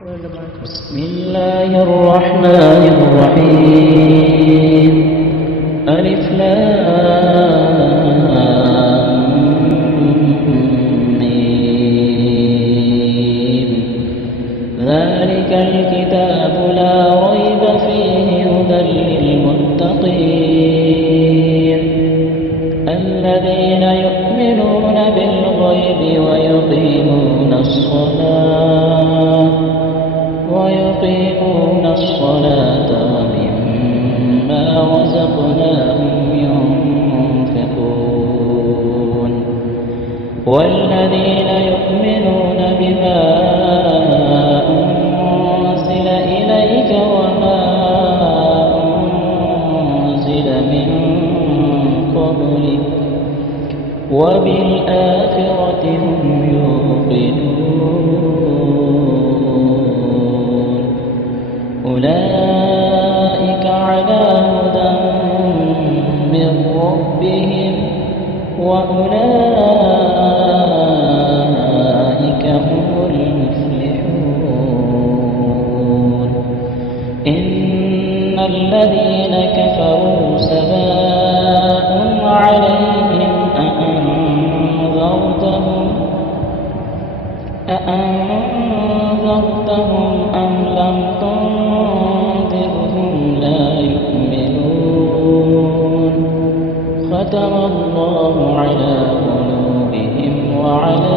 بسم الله الرحمن الرحيم. ألف لام ميم. ذلك الكتاب لا ريب فيه هدى للمتقين الذين يؤمنون بالغيب ويقيمون الصلاة ومما رزقناهم ينفقون والذين يؤمنون بما أنزل إليك وما أنزل من قبلك وبالآخرة هم يوقنون. أولئك على هدى من ربهم وأولئك هم المفلحون. إن الذين كفروا سواء عليهم أأنذرتهم أم لم تنذرهم لا يؤمنون. ختم الله على قلوبهم وعلى